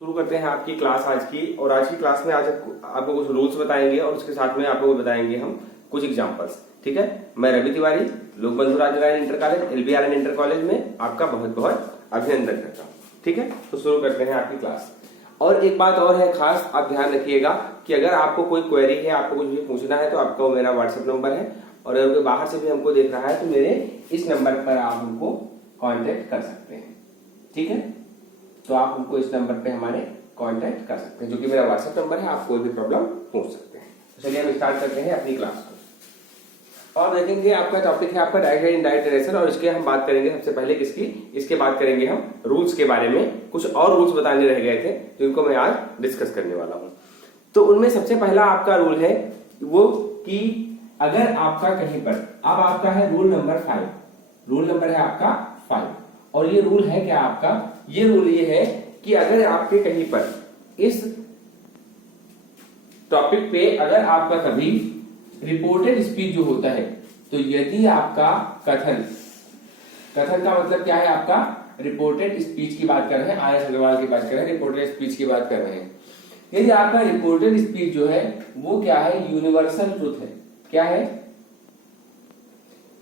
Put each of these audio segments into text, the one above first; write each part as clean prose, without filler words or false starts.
शुरू करते हैं आपकी क्लास आज की। और आज की क्लास में आज आपको कुछ रूल्स बताएंगे और उसके साथ में आपको बताएंगे हम कुछ एग्जांपल्स। ठीक है, मैं रवि तिवारी, लोक बंधु Rajnarayan inter college, LBRN inter college में आपका बहुत बहुत अभिनंदन करता हूँ। ठीक है, तो शुरू करते हैं आपकी क्लास। और एक बात और है खास, आप ध्यान रखिएगा कि अगर आपको कोई क्वेरी है, आपको कुछ भी पूछना है, तो आपका मेरा व्हाट्सएप नंबर है, और अगर बाहर से भी हमको देख रहा है तो मेरे इस नंबर पर आप हमको कांटेक्ट कर सकते हैं। ठीक है, तो आप हमको इस नंबर पे हमारे कांटेक्ट कर सकते हैं, जो कि मेरा व्हाट्सएप नंबर है। आप कोई भी प्रॉब्लम पूछ सकते हैं। तो चलिए हम स्टार्ट करते हैं अपनी क्लास को। और देखेंगे आपका टॉपिक है आपका डायरेक्ट एंड इनडायरेक्ट नरेशन, और इसके हम बात करेंगे सबसे पहले किसकी, इसके बात करेंगे हम रूल्स के बारे में। कुछ और रूल्स बताने रह गए थे जिनको मैं आज डिस्कस करने वाला हूं। तो उनमें सबसे पहला आपका रूल है वो कि अगर आपका कहीं पर, अब आपका है रूल नंबर 5, रूल नंबर है आपका 5। और ये रूल है क्या आपका, ये रूल ये है कि अगर आपके कहीं पर इस टॉपिक पे अगर आपका कभी रिपोर्टेड स्पीच जो होता है, तो यदि आपका कथन का मतलब क्या है, आपका रिपोर्टेड स्पीच की बात कर रहे हैं, IAS अग्रवाल की बात कर रहे हैं, रिपोर्टेड स्पीच की बात कर रहे हैं। यदि आपका रिपोर्टेड स्पीच जो है वो क्या है, यूनिवर्सल ट्रुथ है। क्या है,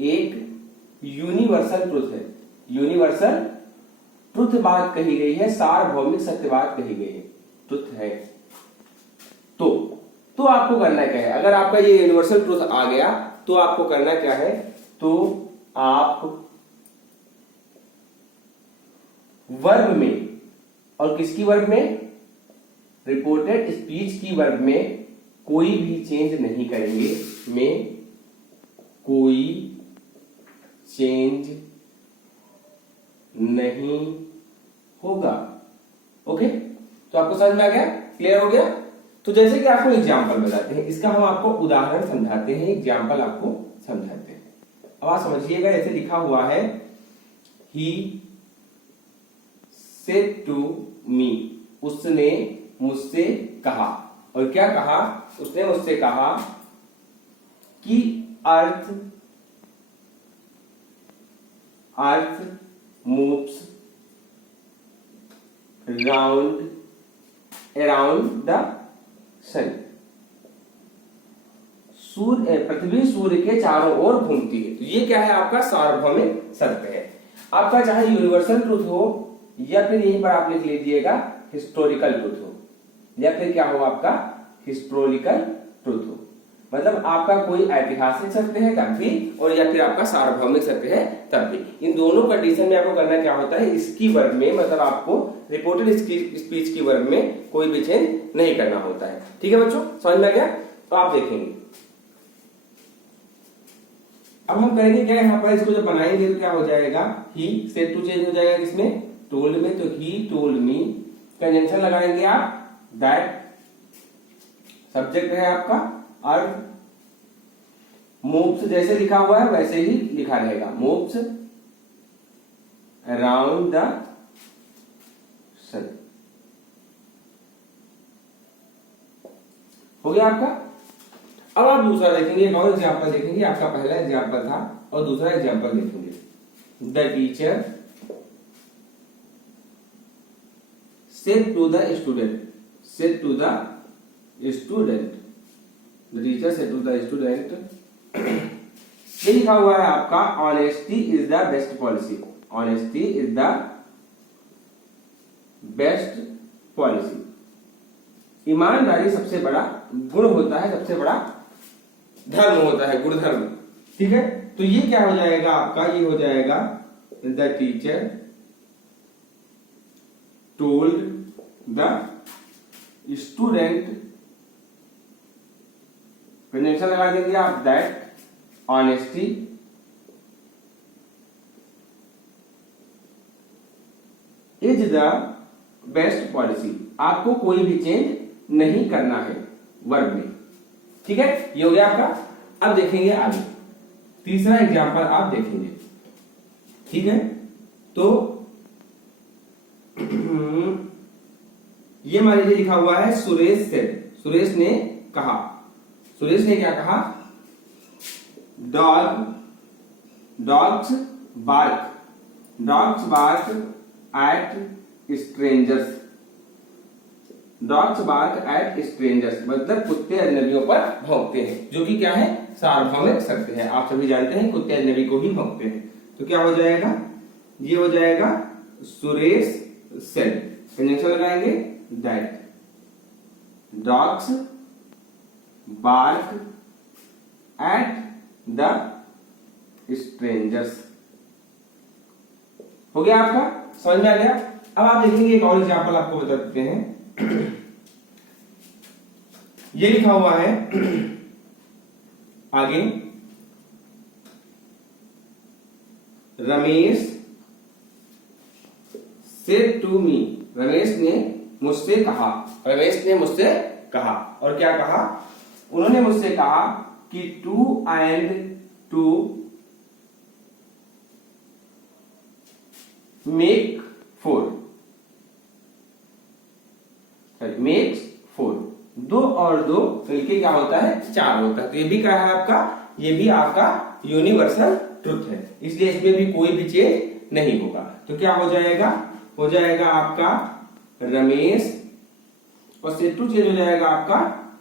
एक यूनिवर्सल ट्रुथ है, यूनिवर्सल ट्रुथ बात कही गई है, सार्वभौमिक सत्य बात कही गई है, ट्रुथ है। तो आपको करना क्या है, अगर आपका ये यूनिवर्सल ट्रुथ आ गया तो आपको करना क्या है, तो आप वर्ब में, और किसकी वर्ब में, रिपोर्टेड स्पीच की वर्ब में कोई भी चेंज नहीं करेंगे, में कोई चेंज नहीं होगा। ओके, तो आपको समझ में आ गया, क्लियर हो गया। तो जैसे कि आपको एग्जाम्पल बताते हैं, इसका हम आपको उदाहरण समझाते हैं, एग्जाम्पल आपको समझाते हैं। अब आप समझिएगा, ऐसे लिखा हुआ है, ही सेड टू मी, उसने मुझसे कहा। और क्या कहा, उसने मुझसे कहा कि earth moves around the sun, पृथ्वी सूर्य के चारों ओर घूमती है। तो ये क्या है, आपका सार्वभौमिक सत्य है। आपका चाहे यूनिवर्सल ट्रुथ हो, या फिर यहीं पर आप लिख लीजिएगा हिस्टोरिकल ट्रुथ हो, या फिर क्या हो आपका हिस्टोरिकल ट्रुथ हो, मतलब आपका कोई ऐतिहासिक सत्य है तब भी, और या फिर आपका सार्वभौमिक सत्य है तब भी। इन दोनों कंडीशन में आपको करना क्या होता है, इसकी वर्ब में, मतलब आपको रिपोर्टेड स्पीच की वर्ब में कोई भी चेंज नहीं करना होता है। ठीक है बच्चों, समझ में आ गया। तो आप देखेंगे, अब हम करेंगे क्या, यहाँ पर इसको जब बनाएंगे तो क्या हो जाएगा, ही सेड टू चेंज हो जाएगा किसमें, टोल्ड में। तो ही टोल्ड मी, कंजंक्शन लगाएंगे आप, दैट सब्जेक्ट है आपका अर्थ, मूव्स जैसे लिखा हुआ है वैसे ही लिखा रहेगा, मूव्स अराउंड द सन। हो गया आपका। अब आप दूसरा देखेंगे, एक और एग्जाम्पल देखेंगे। आपका पहला एग्जाम्पल था और दूसरा एग्जाम्पल देखेंगे। The teacher said to the student, said to the student, the teacher said to the student, ये लिखा हुआ है आपका, honesty is the best policy, honesty is the best policy. ईमानदारी सबसे बड़ा गुण होता है, सबसे बड़ा धर्म होता है, गुण धर्म। ठीक है, तो ये क्या हो जाएगा आपका, ये हो जाएगा the teacher told the student, conjunction लगा देंगे आप, that honesty is the best policy. आपको कोई भी चेंज नहीं करना है वर्ब में। ठीक है, ये हो गया आपका। अब देखेंगे आगे, तीसरा एग्जांपल आप देखेंगे। ठीक है, तो ये मान लीजिए लिखा हुआ है, सुरेश सेड, सुरेश ने कहा, सुरेश ने क्या कहा, dogs bark at strangers, dogs bark at strangers, मतलब कुत्ते अजनबियों पर भौंकते हैं, जो कि क्या है, सार्वभौमिक सत्य है। आप सभी जानते हैं कुत्ते अजनबी को ही भौंकते हैं। तो क्या हो जाएगा, ये हो जाएगा सुरेश सेड, कंजंक्शन लगाएंगे that dogs bark at the strangers. हो गया आपका, समझ में आ गया। अब आप देखेंगे एक और एग्जाम्पल आपको बता देते हैं। ये लिखा हुआ है आगे, Ramesh said to me, Ramesh ने मुझसे कहा, रमेश ने मुझसे कहा। और क्या कहा, उन्होंने मुझसे कहा कि 2 and 2 make 4, मेक्स 4, 2 और 2 मिलके क्या होता है, 4 होता है। तो ये भी क्या है आपका, ये भी आपका यूनिवर्सल ट्रुथ है, इसलिए इसमें भी कोई भी चेंज नहीं होगा। तो क्या हो जाएगा, हो जाएगा आपका रमेश, और सेड टू चेंज हो जाएगा आपका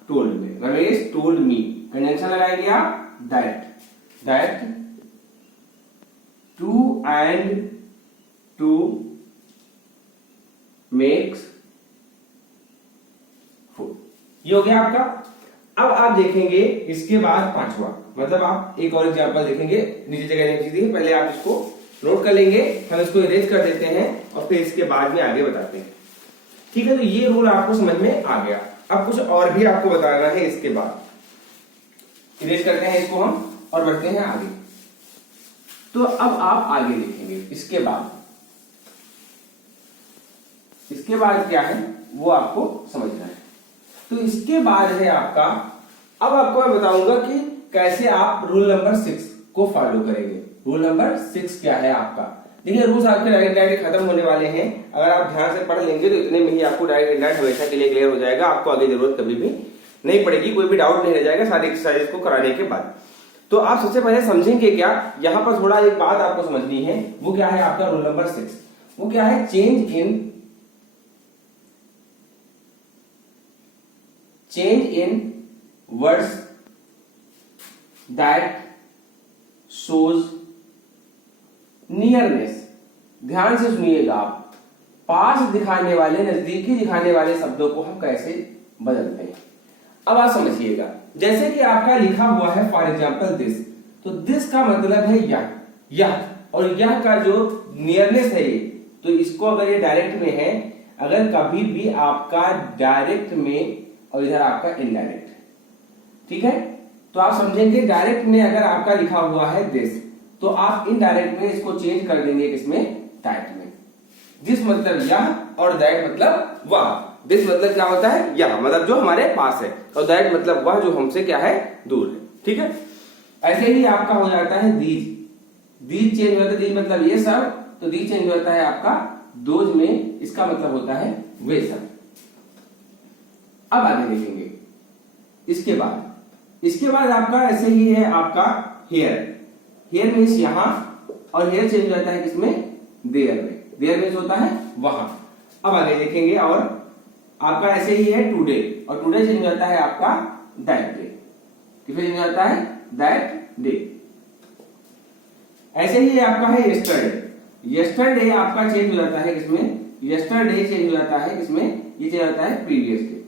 टोल्ड में, रमेश टोल्ड मी, कंजंक्शन लगाएंगे आप दैट 2 and 2 makes 4। ये हो गया आपका। अब आप देखेंगे इसके बाद पांचवा, मतलब आप एक और एग्जांपल देखेंगे, नीचे जगह नहीं चाहिए, पहले आप इसको नोट कर लेंगे, हम इसको इरेज कर देते हैं और फिर इसके बाद में आगे बताते हैं। ठीक है, तो ये रूल आपको समझ में आ गया। अब कुछ और भी आपको बताना है, इसके बाद इरेज करते हैं इसको हम और बढ़ते हैं आगे। तो अब आप आगे देखेंगे इसके बाद क्या है वो आपको समझना है। तो इसके बाद है आपका, अब आपको मैं बताऊंगा कि कैसे आप रूल नंबर 6 को फॉलो करेंगे। रूल नंबर 6 क्या है आपका, देखिए रूल्स आपके डायरेक्ट खत्म होने वाले हैं, अगर आप ध्यान से पढ़ लेंगे तो इतने में ही आपको डायरेक्ट हमेशा के लिए क्लियर हो जाएगा, आपको आगे जरूरत कभी भी नहीं पड़ेगी, कोई भी डाउट नहीं रह जाएगा सारी एक्सरसाइज को कराने के बाद। तो आप सबसे पहले समझेंगे क्या, यहाँ पर थोड़ा एक बात आपको समझनी है, वो क्या है आपका रूल नंबर 6, वो क्या है, change in words that shows nearness. ध्यान से सुनिएगा आप, पास दिखाने वाले, नजदीकी दिखाने वाले शब्दों को हम कैसे बदलते हैं। अब आप समझिएगा, जैसे कि आपका लिखा हुआ है फॉर एग्जाम्पल दिस, तो दिस का मतलब है यह, और यह का जो नियरनेस है ये, तो इसको अगर ये डायरेक्ट में है, अगर कभी भी आपका डायरेक्ट में और इधर आपका इनडायरेक्ट, ठीक है, तो आप समझेंगे डायरेक्ट में अगर आपका लिखा हुआ है दिस, तो आप इनडायरेक्ट में इसको चेंज कर देंगे किसमें, दैट में। दिस मतलब यह और दैट मतलब वह। दिस मतलब क्या होता है, यह मतलब जो हमारे पास है, और दैट मतलब वह जो हमसे क्या है, दूर है। ठीक है, ऐसे ही आपका हो जाता है दीज चेंज होता है, दीज मतलब ये सब, तो दीज चेंज होता है आपका दोज में, इसका मतलब होता है वे सब। अब आगे देखेंगे इसके बाद आपका ऐसे ही है आपका हेयर मीन्स यहां, और हेयर चेंज होता है किसमें, देयर में, देयर मीन्स होता है वहां। अब आगे देखेंगे, और आपका ऐसे ही है टुडे, और टुडे चेंज होता है आपका दैट डे, किसमें चेंज होता है, दैट डे। ऐसे ही आपका है यस्टरडे आपका चेंज हो जाता है किसमें, यस्टरडे चेंज हो जाता है किसमें, ये चेंज होता है प्रीवियस डे,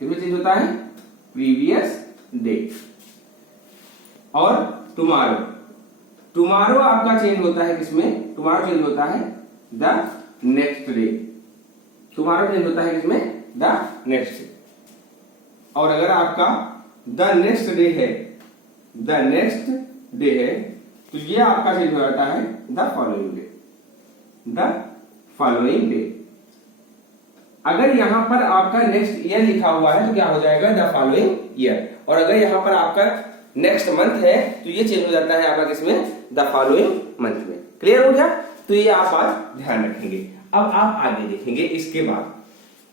किसमें चेंज होता है, प्रीवियस डे। और टुमारो आपका चेंज होता है किसमें, टुमारो चेंज होता है the next day, tomorrow change होता है किसमें, द नेक्स्ट डे। और अगर आपका द नेक्स्ट डे है, तो ये आपका चेंज हो जाता है द फॉलोइंग डे। अगर यहां पर आपका नेक्स्ट ईयर लिखा हुआ है तो क्या हो जाएगा, द फॉलोइंग ईयर। और अगर यहां पर आपका नेक्स्ट मंथ है तो ये चेंज हो जाता है आपका किसमें, द फॉलोइंग मंथ में। क्लियर हो गया, तो ये आप बात ध्यान रखेंगे। अब आप आगे देखेंगे इसके बाद,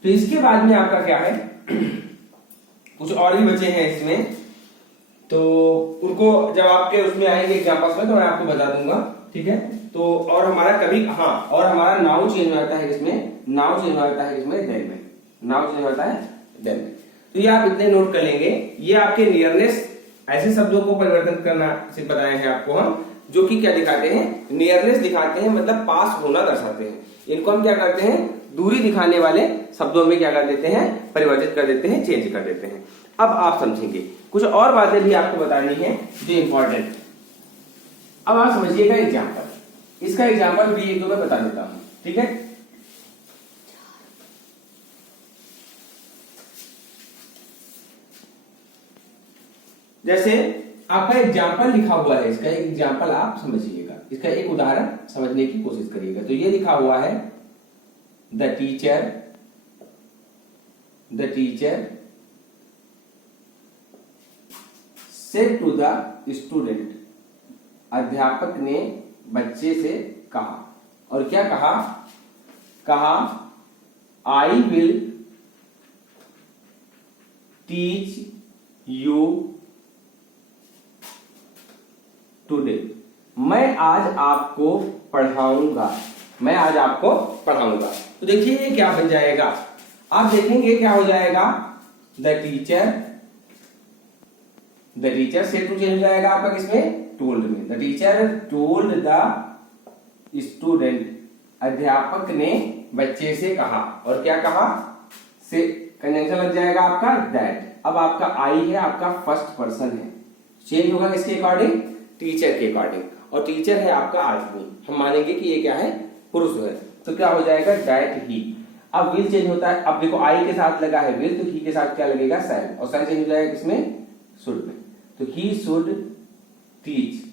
तो इसके बाद में आपका क्या है, कुछ और भी बचे हैं इसमें, तो उनको जब आपके उसमें आएंगे एग्जांपल्स में तो मैं आपको बता दूंगा। ठीक है, तो और हमारा कभी और हमारा नाउ चेंज हो जाता है किसमें, नाउ चेंज हो जाता है किसमें, देन में। नाउ चेंज होता है देन में। तो ये आप इतने नोट कर लेंगे। ये आपके नियरनेस ऐसे शब्दों को परिवर्तन करना से बताए हैं आपको हम, जो कि क्या दिखाते हैं, नियरनेस दिखाते हैं, मतलब पास होना दर्शाते हैं। इनको हम क्या करते हैं, दूरी दिखाने वाले शब्दों में क्या कर देते हैं, परिवर्तित कर देते हैं, चेंज कर देते हैं। अब आप समझेंगे कुछ और बातें भी आपको बतानी है जो इंपॉर्टेंट। अब आप समझिएगा एग्जाम्पल, इसका एग्जाम्पल भी एक दो मैं बता देता हूं, ठीक है। जैसे आपका एग्जाम्पल लिखा हुआ है, इसका एक एग्जाम्पल आप समझिएगा, इसका एक उदाहरण समझने की कोशिश करिएगा। तो ये लिखा हुआ है the teacher said to the student, अध्यापक ने बच्चे से कहा, और क्या कहा, I will teach you today, मैं आज आपको पढ़ाऊंगा, मैं आज आपको पढ़ाऊंगा। तो देखिए ये क्या बन जाएगा, आप देखेंगे क्या हो जाएगा, द टीचर से टू चेंज हो जाएगा आपका किसमें, टोल्ड में। The teacher told the student, अध्यापक ने बच्चे से कहा, और क्या कहा, से कंजंक्शन लग जाएगा आपका दैट। अब आपका आई है, आपका फर्स्ट पर्सन है, चेंज होगा किसके अकॉर्डिंग, टीचर के अकॉर्डिंग, और टीचर है आपका आदमी, हम मानेंगे कि ये क्या है, पुरुष है। तो क्या हो जाएगा, दैट ही। अब विल चेंज होता है, अब देखो आई के साथ लगा है विल, तो ही के साथ क्या लगेगा, शैल, और शैल चेंज हो जाएगा किसमें, शुड में। तो ही शुड टीच।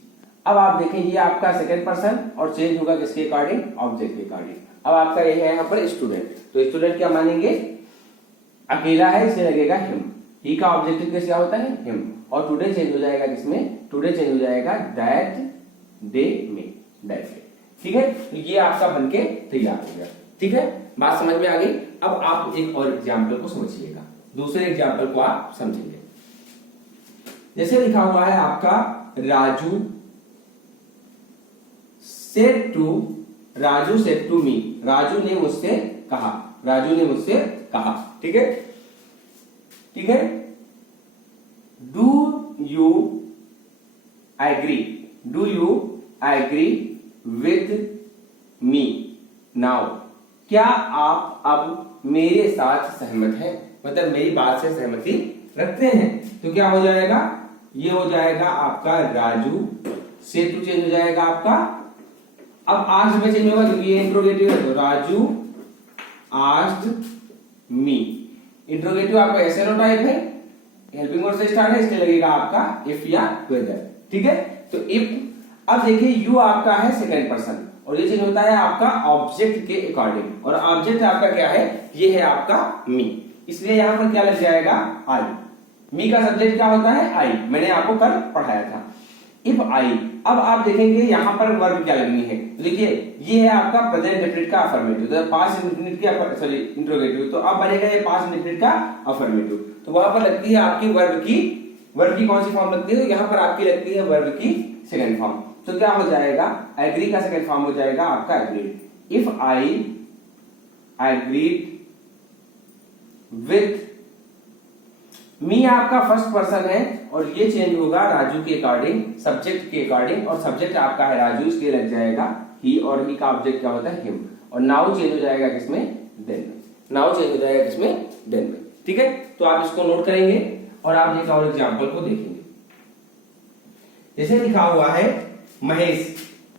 अब आप देखें ये आपका सेकंड पर्सन, और चेंज होगा किसके अकॉर्डिंग, ऑब्जेक्ट के अकॉर्डिंग। अब आपका ये है यहाँ पर स्टूडेंट, तो स्टूडेंट क्या मानेंगे, अकेला है इसलिए लगेगा हिम, ही का ऑब्जेक्टिव क्या होता है, हिम, और टुडे चेंज हो जाएगा किसमें, टुडे चेंज हो जाएगा दैट डे में, दैट डे, ठीक है। तो ये आपका बनके तैयार हो गया, ठीक है, बात समझ में आ गई। अब आप एक और एग्जाम्पल को समझिएगा, दूसरे एग्जाम्पल को आप समझेंगे। जैसे लिखा हुआ है आपका Raju said to me, Raju ने मुझसे कहा, ठीक है, ठीक है। Do you agree with me now, क्या आप अब मेरे साथ सहमत हैं, मतलब मेरी बात से सहमति रखते हैं। तो क्या हो जाएगा, ये हो जाएगा आपका राजू से टू चेंज हो जाएगा आपका, अब आस्क्ड में चेंज होगा क्योंकि ये इंट्रोगेटिव है, तो राजू आस्क्ड मी। इंट्रोगेटिव आपका एसएनओ टाइप है, हेल्पिंग वर्ड से स्टार्ट है, इसलिए लगेगा आपका इफ या वेदर, ठीक है। तो इफ, अब देखिए यू आपका है सेकंड पर्सन, और ये चेंज होता है आपका ऑब्जेक्ट के अकॉर्डिंग, और ऑब्जेक्ट आपका क्या है, ये है आपका मी, इसलिए यहां पर क्या लग जाएगा, आई। मी का सब्जेक्ट क्या होता है, आई, मैंने आपको कल पढ़ाया था। इफ आई, अब आप देखेंगे यहां पर वर्ब क्या लगनी है, देखिए ये है आपका प्रेजेंट डेफिनिट का अफर्मेटिव, तो पास्ट इंडेफिनिट का सॉरी इंट्रोगेटिव, तो अब बनेगा ये पास्ट इंडेफिनिट का अफर्मेटिव, तो वहां पर लगती है आपकी वर्ब की कौन सी फॉर्म लगती है, तो यहां पर आपकी लगती है वर्ब की सेकंड फॉर्म। तो क्या हो जाएगा, एग्री का सेकंड फॉर्म हो जाएगा आपका agreed. If I agreed with me, आपका फर्स्ट पर्सन है, और ये चेंज होगा राजू के अकॉर्डिंग, सब्जेक्ट के अकॉर्डिंग, और सब्जेक्ट आपका है राजू, इसलिए लग जाएगा ही, और ही का ऑब्जेक्ट क्या होता है, हिम, और नाउ चेंज हो जाएगा किसमें, देन में, नाउ चेंज हो जाएगा किसमें, देन में, ठीक है। तो आप इसको नोट करेंगे और आप एक और एग्जाम्पल को देखेंगे। जैसे लिखा हुआ है महेश,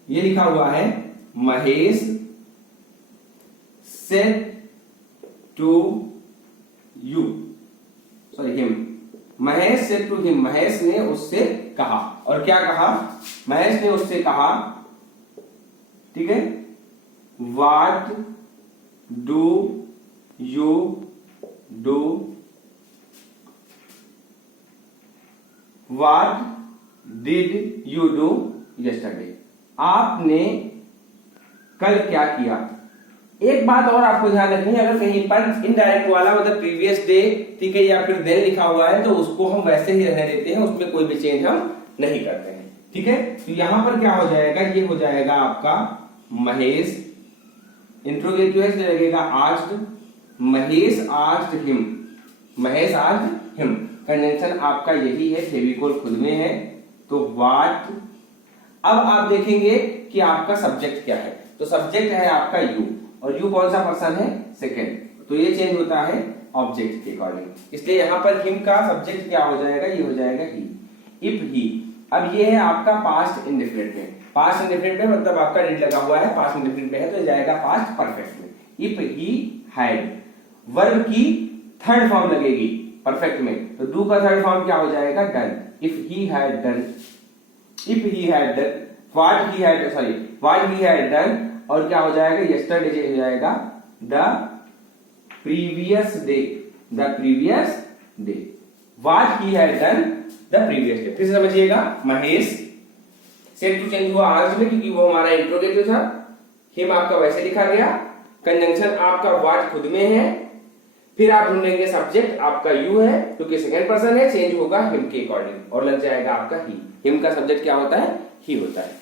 ये लिखा हुआ है Mahesh said to you, sorry him, Mahesh said to him, Mahesh ने उससे कहा, और क्या कहा, महेश ने उससे कहा, ठीक है, what do you do, what did you do yesterday, आपने कल क्या किया। एक बात और आपको ध्यान रखनी है, अगर कहीं पर इनडायरेक्ट वाला मतलब प्रीवियस डे, ठीक है, या फिर देन लिखा हुआ है, तो उसको हम वैसे ही रहने देते हैं, उसमें कोई भी चेंज हम नहीं करते हैं, ठीक है। तो यहां पर क्या हो जाएगा, ये हो जाएगा आपका महेश, इंट्रोगेटिव है इसलिए लगेगा asked Mahesh asked him, Mahesh asked him, conjunction आपका यही है, फेविकोल खुद में है, तो व्हाट। अब आप देखेंगे कि आपका सब्जेक्ट क्या है, तो सब्जेक्ट है आपका यू, और यू कौन सा पर्सन है, सेकंड, तो ये चेंज होता है ऑब्जेक्ट के अकॉर्डिंग, इसलिए यहां पर हिम का सब्जेक्ट क्या हो जाएगा, ये हो जाएगा ही। इफ ही, अब ये है आपका पास्ट इंडेफिनिट में, पास्ट इंडेफिनिट में मतलब आपका डिड लगा हुआ है, पास्ट इंडेफिनिट में है तो ये जाएगा पास्ट परफेक्ट में। इफ ही हैड, वर्ब की थर्ड फॉर्म लगेगी परफेक्ट में, तो डू का थर्ड फॉर्म क्या हो जाएगा, done. If he had done, if he had done, what he had, sorry what he had done, और क्या हो जाएगा, यस्टरडे हो जाएगा the previous day, the previous day, what he had done the previous day. फिर से समझिएगा, Mahesh set to change हुआ आज में क्योंकि वो हमारा इंट्रोगेटिव था, हिम आपका वैसे लिखा गया, कंजंक्शन आपका व्हाट खुद में है, फिर आप ढूंढेंगे सब्जेक्ट आपका यू है क्योंकि सेकंड पर्सन है, चेंज होगा हिम के अकॉर्डिंग और लग जाएगा आपका ही। हिम का सब्जेक्ट क्या होता है, ही होता है।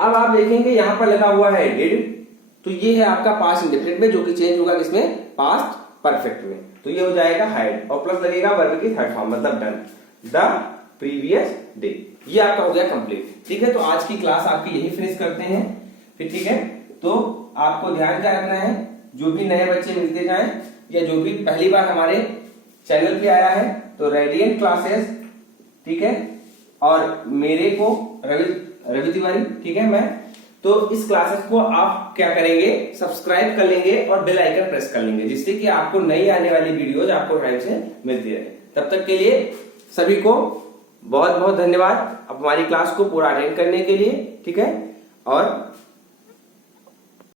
अब आप देखेंगे यहां पर लगा हुआ है डिड, तो ये है आपका पास्ट इंडेफिनिट में जो कि चेंज होगा किसमें, पास्ट परफेक्ट में, तो ये हो जाएगा हैड और प्लस लगेगा वर्ब की थर्ड फॉर्म मतलब डन, द प्रीवियस डे। ये आपका हो गया कंप्लीट। ठीक है, तो आज की क्लास आपकी यही फिनिश करते हैं फिर। ठीक है, तो आपको ध्यान क्या रखना है, जो भी नए बच्चे मिलते जाएं या जो भी पहली बार हमारे चैनल पे आया है तो रेडियंट क्लासेस, ठीक है, और मेरे को रवि तिवारी, ठीक है, मैं, तो इस क्लासेस को आप क्या करेंगे, सब्सक्राइब कर लेंगे और बेल आइकन प्रेस कर लेंगे जिससे कि आपको नई आने वाली वीडियोज आपको टाइम से मिलती रहे। तब तक के लिए सभी को बहुत बहुत धन्यवाद हमारी क्लास को पूरा अटेंड करने के लिए। ठीक है, और